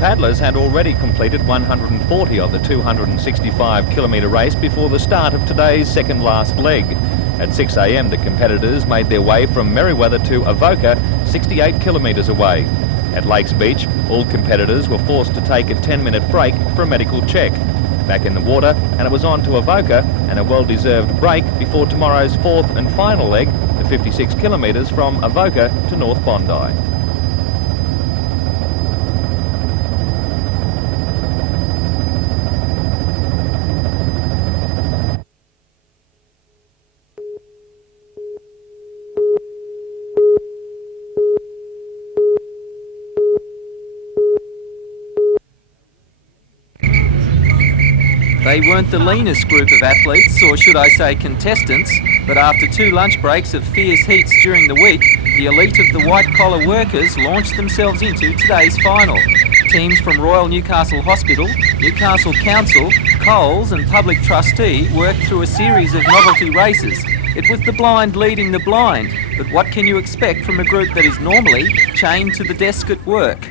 paddlers had already completed 140 of the 265-kilometre race before the start of today's second last leg. At 6 a.m, the competitors made their way from Merewether to Avoca, 68 kilometres away. At Lakes Beach, all competitors were forced to take a 10-minute break for a medical check. Back in the water, and it was on to Avoca and a well-deserved break before tomorrow's fourth and final leg, the 56 kilometres from Avoca to North Bondi. They weren't the leanest group of athletes, or should I say contestants, but after 2 lunch breaks of fierce heats during the week, the elite of the white-collar workers launched themselves into today's final. Teams from Royal Newcastle Hospital, Newcastle Council, Coles and Public Trustee worked through a series of novelty races. It was the blind leading the blind, but what can you expect from a group that is normally chained to the desk at work?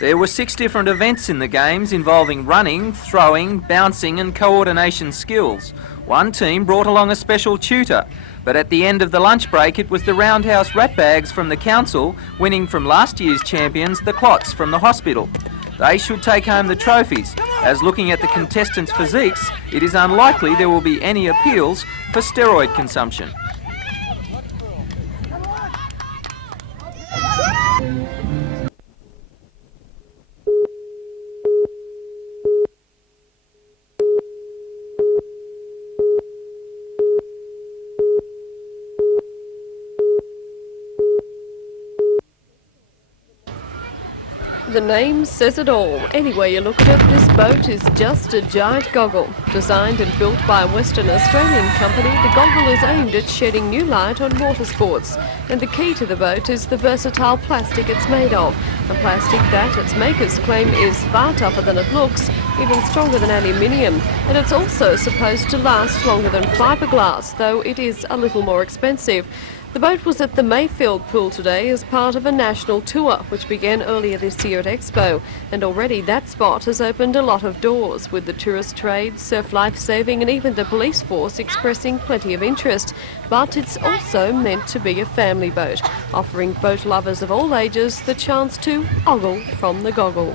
There were 6 different events in the games involving running, throwing, bouncing and coordination skills. One team brought along a special tutor, but at the end of the lunch break it was the roundhouse ratbags from the council winning from last year's champions, the Clots from the hospital. They should take home the trophies, as looking at the contestants' physiques, it is unlikely there will be any appeals for steroid consumption. The name says it all. Any way you look at it, this boat is just a giant goggle. Designed and built by a Western Australian company, the goggle is aimed at shedding new light on water sports. And the key to the boat is the versatile plastic it's made of. A plastic that, its makers claim, is far tougher than it looks, even stronger than aluminium. And it's also supposed to last longer than fiberglass, though it is a little more expensive. The boat was at the Mayfield Pool today as part of a national tour which began earlier this year at Expo, and already that spot has opened a lot of doors, with the tourist trade, surf lifesaving and even the police force expressing plenty of interest. But it's also meant to be a family boat, offering boat lovers of all ages the chance to ogle from the goggle.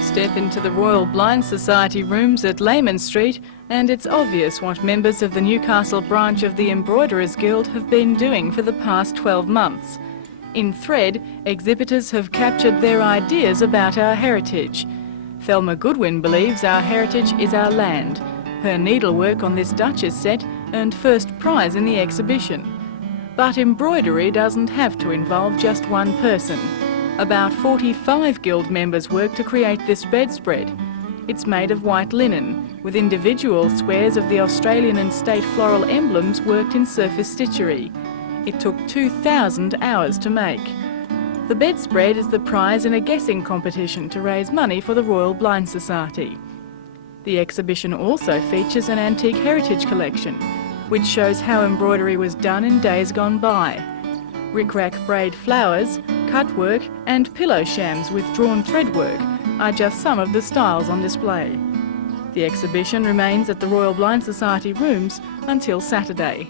Step into the Royal Blind Society rooms at Lehman Street and it's obvious what members of the Newcastle branch of the Embroiderers Guild have been doing for the past 12 months. In thread, exhibitors have captured their ideas about our heritage. Thelma Goodwin believes our heritage is our land. Her needlework on this Duchess set earned first prize in the exhibition. But embroidery doesn't have to involve just one person. About 45 Guild members work to create this bedspread. It's made of white linen, with individual squares of the Australian and state floral emblems worked in surface stitchery. It took 2,000 hours to make. The bedspread is the prize in a guessing competition to raise money for the Royal Blind Society. The exhibition also features an antique heritage collection, which shows how embroidery was done in days gone by. Rickrack braid flowers, cutwork and pillow shams with drawn threadwork are just some of the styles on display. The exhibition remains at the Royal Blind Society rooms until Saturday.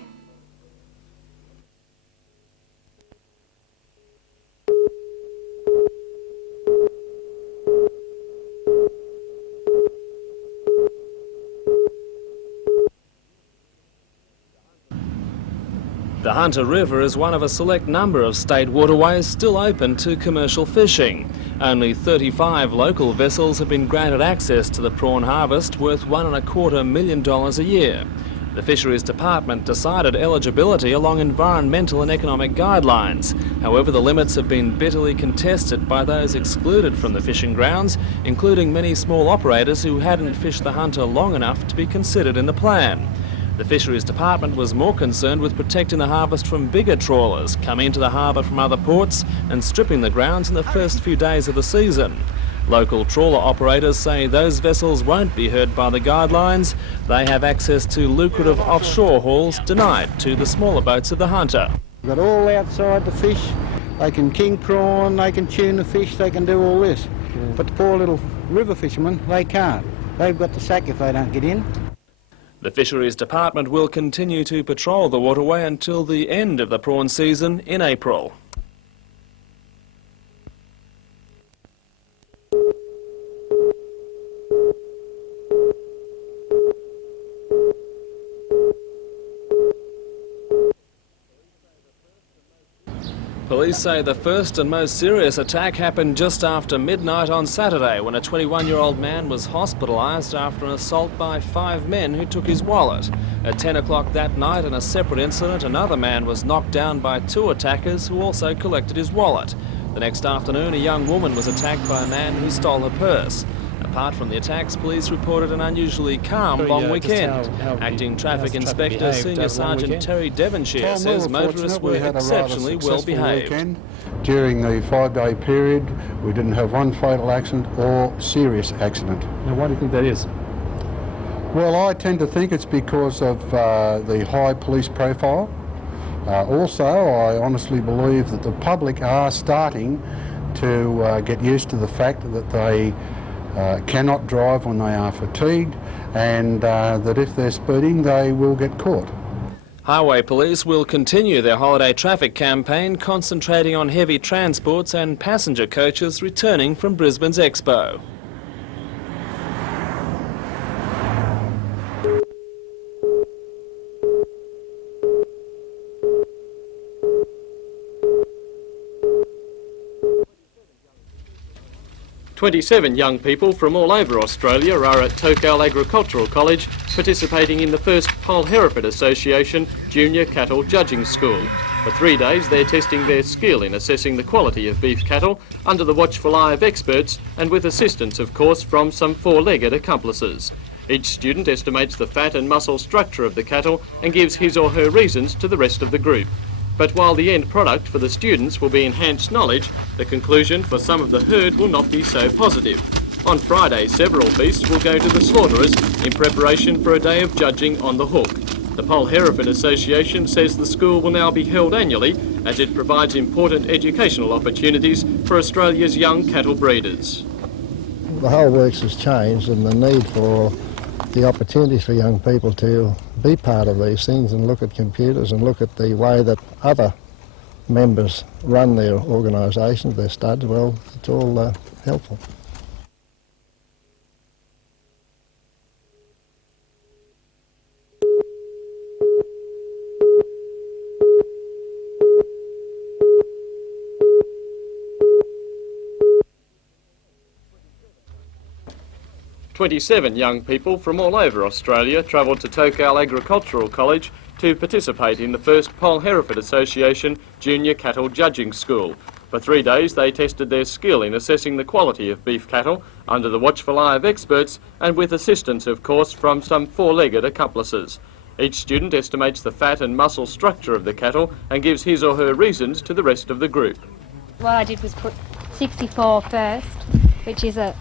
The Hunter River is one of a select number of state waterways still open to commercial fishing. Only 35 local vessels have been granted access to the prawn harvest worth $1.25 million a year. The Fisheries Department decided eligibility along environmental and economic guidelines. However, the limits have been bitterly contested by those excluded from the fishing grounds, including many small operators who hadn't fished the Hunter long enough to be considered in the plan. The Fisheries Department was more concerned with protecting the harvest from bigger trawlers coming into the harbour from other ports and stripping the grounds in the first few days of the season. Local trawler operators say those vessels won't be hurt by the guidelines. They have access to lucrative offshore hauls denied to the smaller boats of the Hunter. Got all outside the fish. They can king prawn, they can tuna fish, they can do all this. But the poor little river fishermen, they can't. They've got the sack if they don't get in. The Fisheries Department will continue to patrol the waterway until the end of the prawn season in April. Police say the first and most serious attack happened just after midnight on Saturday when a 21-year-old man was hospitalised after an assault by 5 men who took his wallet. At 10 o'clock that night, in a separate incident, another man was knocked down by 2 attackers who also collected his wallet. The next afternoon, a young woman was attacked by a man who stole her purse. Apart from the attacks, police reported an unusually calm long weekend. Acting Traffic Inspector Senior Sergeant Terry Devonshire says motorists were exceptionally well behaved. During the 5-day period, we didn't have one fatal accident or serious accident. Now, why do you think that is? Well, I tend to think it's because of the high police profile. Also, I honestly believe that the public are starting to get used to the fact that they cannot drive when they are fatigued, and that if they're speeding they will get caught. Highway Police will continue their holiday traffic campaign, concentrating on heavy transports and passenger coaches returning from Brisbane's Expo. "27 young people from all over Australia are at Tokal Agricultural College participating in the first Pol Hereford Association Junior Cattle Judging School. For 3 days they're testing their skill in assessing the quality of beef cattle under the watchful eye of experts and with assistance, of course, from some 4-legged accomplices. Each student estimates the fat and muscle structure of the cattle and gives his or her reasons to the rest of the group. But while the end product for the students will be enhanced knowledge, the conclusion for some of the herd will not be so positive. On Friday, several beasts will go to the slaughterers in preparation for a day of judging on the hook. The Pol Hereford Association says the school will now be held annually as it provides important educational opportunities for Australia's young cattle breeders. The whole works has changed, and the need for the opportunities for young people to be part of these things and look at computers and look at the way that other members run their organisations, their studs, well, it's all helpful. "27 young people from all over Australia travelled to Tokal Agricultural College to participate in the first Pol Hereford Association Junior Cattle Judging School. For 3 days they tested their skill in assessing the quality of beef cattle under the watchful eye of experts and with assistance, of course, from some 4-legged accomplices. Each student estimates the fat and muscle structure of the cattle and gives his or her reasons to the rest of the group. What I did was put 64 first, which is the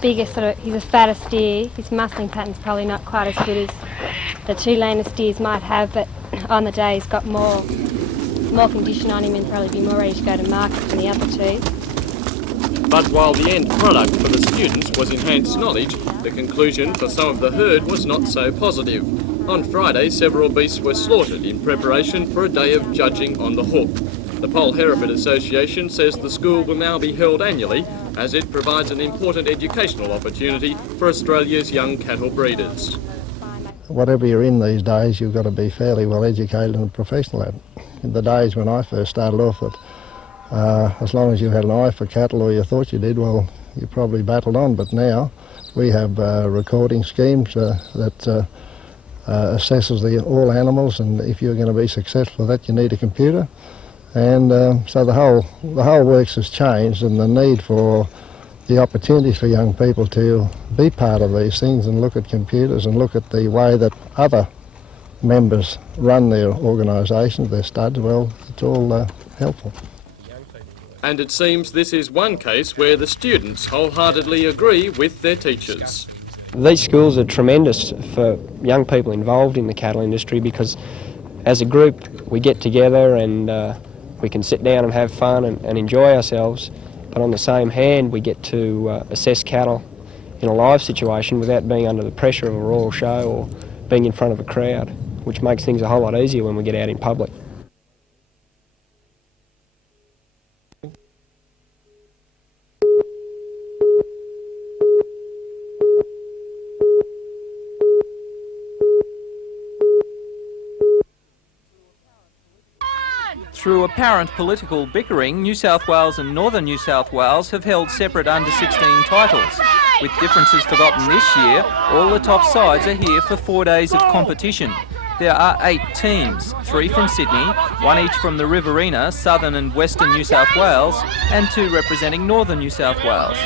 biggest he's a fatter steer. His muscling pattern's probably not quite as good as the 2 leaner steers might have, but on the day he's got more more condition on him and probably be more ready to go to market than the other two. But while the end product for the students was enhanced knowledge, the conclusion for some of the herd was not so positive. On Friday, several beasts were slaughtered in preparation for a day of judging on the hook. The Pole Hereford Association says the school will now be held annually as it provides an important educational opportunity for Australia's young cattle breeders. Whatever you're in these days, you've got to be fairly well educated and professional at it. In the days when I first started off, as long as you had an eye for cattle or you thought you did, well, you probably battled on. But now we have recording schemes that assesses all animals, and if you're going to be successful with that, you need a computer. And so the whole works has changed, and the need for the opportunities for young people to be part of these things and look at computers and look at the way that other members run their organisations, their studs, well, it's all helpful. And it seems this is one case where the students wholeheartedly agree with their teachers. These schools are tremendous for young people involved in the cattle industry because as a group we get together and we can sit down and have fun and enjoy ourselves, but on the same hand we get to assess cattle in a live situation without being under the pressure of a royal show or being in front of a crowd, which makes things a whole lot easier when we get out in public. Through apparent political bickering, New South Wales and Northern New South Wales have held separate under-16 titles. With differences forgotten this year, all the top sides are here for 4 days of competition. There are 8 teams, 3 from Sydney, 1 each from the Riverina, Southern and Western New South Wales, and 2 representing Northern New South Wales.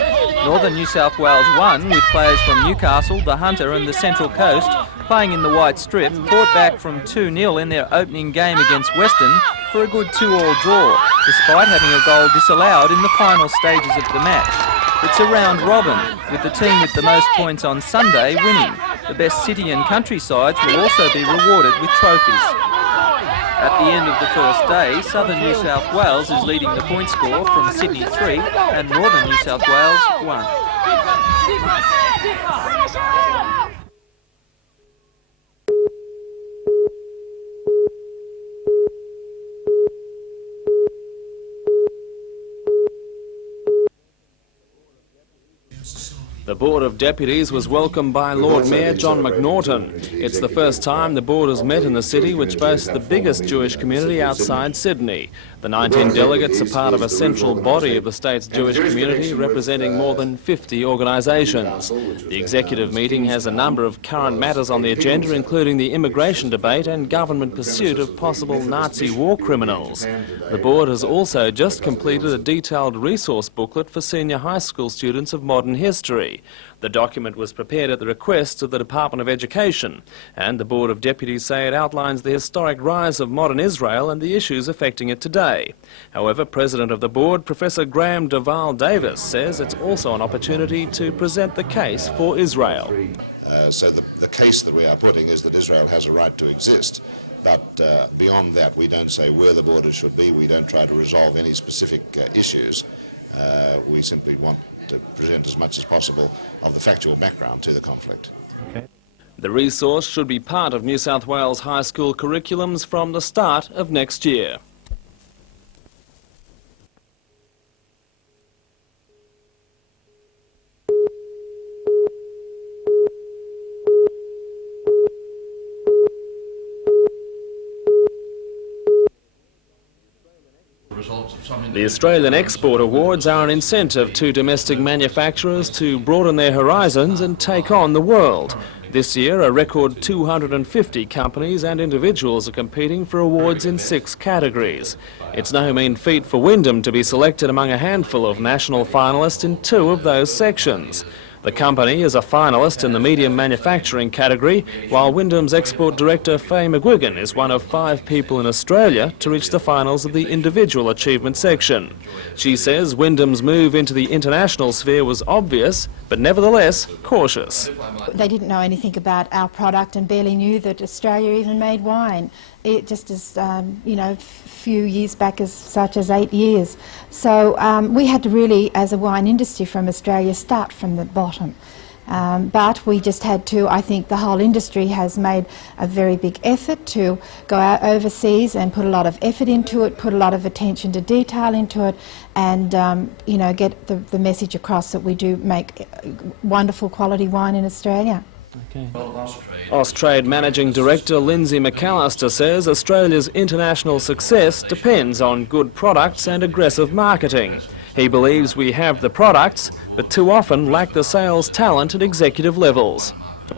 Northern New South Wales won, with players from Newcastle, the Hunter and the Central Coast playing in the white strip, fought back from 2-0 in their opening game against Western for a good 2-all draw, despite having a goal disallowed in the final stages of the match. It's a round robin, with the team with the most points on Sunday winning. The best city and country sides will also be rewarded with trophies. At the end of the first day, Southern New South Wales is leading the point score from Sydney 3 and Northern New South Wales 1. The Board of Deputies was welcomed by Lord Mayor John McNaughton. It's the first time the board has met in the city, which boasts the biggest Jewish community outside Sydney. The 19 delegates are part of a central body of the state's Jewish community, representing more than 50 organisations. The executive meeting has a number of current matters on the agenda, including the immigration debate and government pursuit of possible Nazi war criminals. The board has also just completed a detailed resource booklet for senior high school students of modern history. The document was prepared at the request of the Department of Education, and the Board of Deputies say it outlines the historic rise of modern Israel and the issues affecting it today. However, President of the Board, Professor Graham Duval Davis, says it's also an opportunity to present the case for Israel. So the case that we are putting is that Israel has a right to exist. But beyond that, we don't say where the borders should be. We don't try to resolve any specific issues. We simply want to present as much as possible of the factual background to the conflict. Okay. The resource should be part of New South Wales high school curriculums from the start of next year. The Australian Export Awards are an incentive to domestic manufacturers to broaden their horizons and take on the world. This year, a record 250 companies and individuals are competing for awards in 6 categories. It's no mean feat for Wyndham to be selected among a handful of national finalists in 2 of those sections. The company is a finalist in the medium manufacturing category, while Wyndham's export director Faye McGuigan is one of 5 people in Australia to reach the finals of the individual achievement section. She says Wyndham's move into the international sphere was obvious, but nevertheless cautious. They didn't know anything about our product and barely knew that Australia even made wine. It just as, you know, few years back, as such as 8 years. So we had to really, as a wine industry from Australia, start from the bottom. But we just had to, I think the whole industry has made a very big effort to go out overseas and put a lot of effort into it, put a lot of attention to detail into it, and you know, get the message across that we do make wonderful quality wine in Australia. Okay. Austrade Managing Director Lindsay McAllister says Australia's international success depends on good products and aggressive marketing. He believes we have the products, but too often lack the sales talent at executive levels.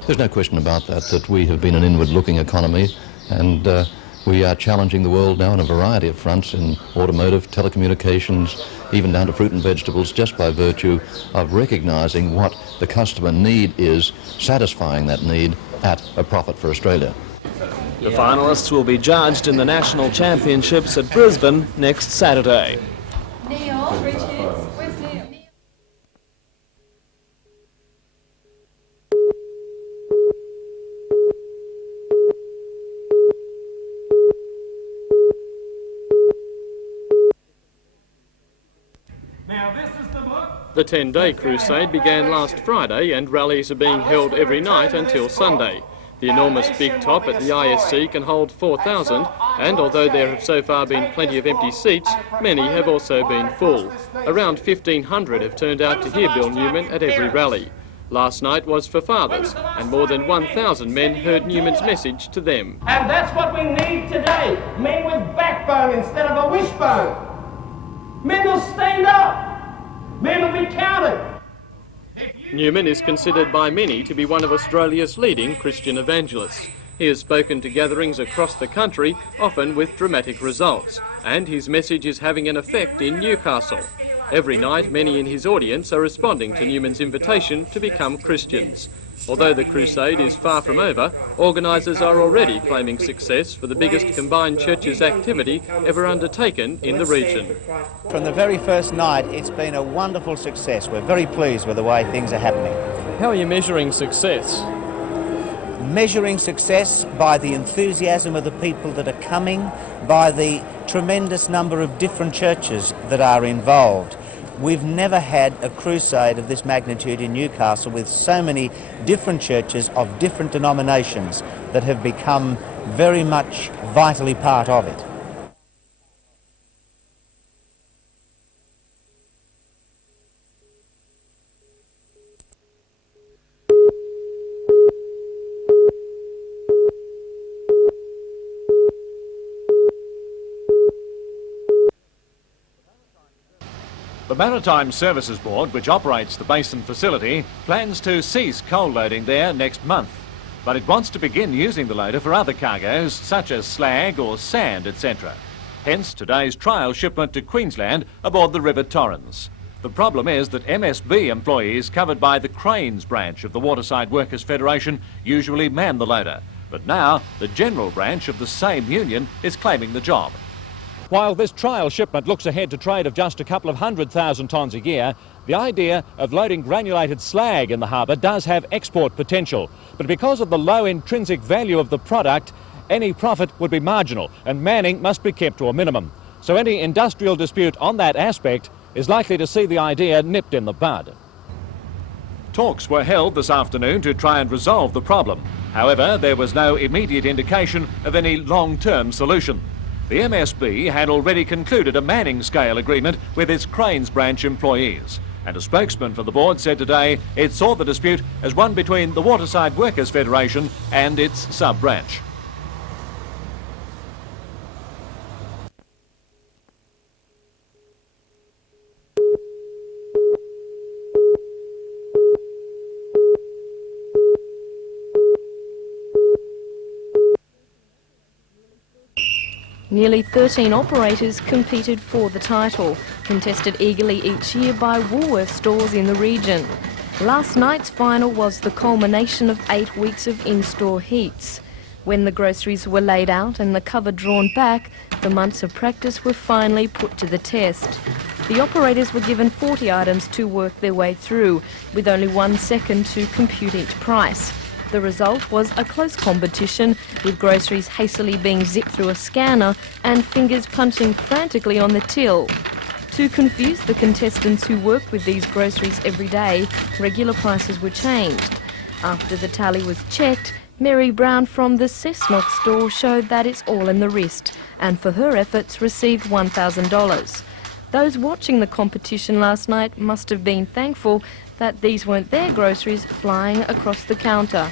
There's no question about that, that we have been an inward-looking economy, and we are challenging the world now on a variety of fronts, in automotive, telecommunications, even down to fruit and vegetables, just by virtue of recognising what the customer need is, satisfying that need at a profit for Australia. The finalists will be judged in the National Championships at Brisbane next Saturday. Neil, Richards, where's Neil? The 10-day crusade began last Friday and rallies are being held every night until Sunday. The enormous big top at the ISC can hold 4,000, and although there have so far been plenty of empty seats, many have also been full. Around 1,500 have turned out to hear Bill Newman at every rally. Last night was for fathers, and more than 1,000 men heard Newman's message to them. And that's what we need today, men with backbone instead of a wishbone. Men will stand up. Men will be counted. Newman is considered by many to be one of Australia's leading Christian evangelists. He has spoken to gatherings across the country, often with dramatic results, and his message is having an effect in Newcastle. Every night, many in his audience are responding to Newman's invitation to become Christians. Although the crusade is far from over, organisers are already claiming success for the biggest combined churches activity ever undertaken in the region. From the very first night, it's been a wonderful success. We're very pleased with the way things are happening. How are you measuring success? Measuring success by the enthusiasm of the people that are coming, by the tremendous number of different churches that are involved. We've never had a crusade of this magnitude in Newcastle with so many different churches of different denominations that have become very much vitally part of it. The Maritime Services Board, which operates the basin facility, plans to cease coal loading there next month. But it wants to begin using the loader for other cargoes, such as slag or sand, etc. Hence today's trial shipment to Queensland aboard the River Torres. The problem is that MSB employees covered by the Cranes branch of the Waterside Workers Federation usually man the loader. But now the general branch of the same union is claiming the job. While this trial shipment looks ahead to trade of just a couple of 100,000 tonnes a year, the idea of loading granulated slag in the harbour does have export potential. But because of the low intrinsic value of the product, any profit would be marginal and manning must be kept to a minimum. So any industrial dispute on that aspect is likely to see the idea nipped in the bud. Talks were held this afternoon to try and resolve the problem. However, there was no immediate indication of any long-term solution. The MSB had already concluded a manning scale agreement with its Cranes branch employees, and a spokesman for the board said today it saw the dispute as one between the Waterside Workers Federation and its sub-branch. Nearly 13 operators competed for the title, contested eagerly each year by Woolworths stores in the region. Last night's final was the culmination of 8 weeks of in-store heats. When the groceries were laid out and the cover drawn back, the months of practice were finally put to the test. The operators were given 40 items to work their way through, with only 1 second to compute each price. The result was a close competition, with groceries hastily being zipped through a scanner and fingers punching frantically on the till. To confuse the contestants who work with these groceries every day, regular prices were changed. After the tally was checked, Mary Brown from the Cessnock store showed that it's all in the wrist, and for her efforts received $1,000. Those watching the competition last night must have been thankful that these weren't their groceries flying across the counter.